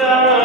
Yeah.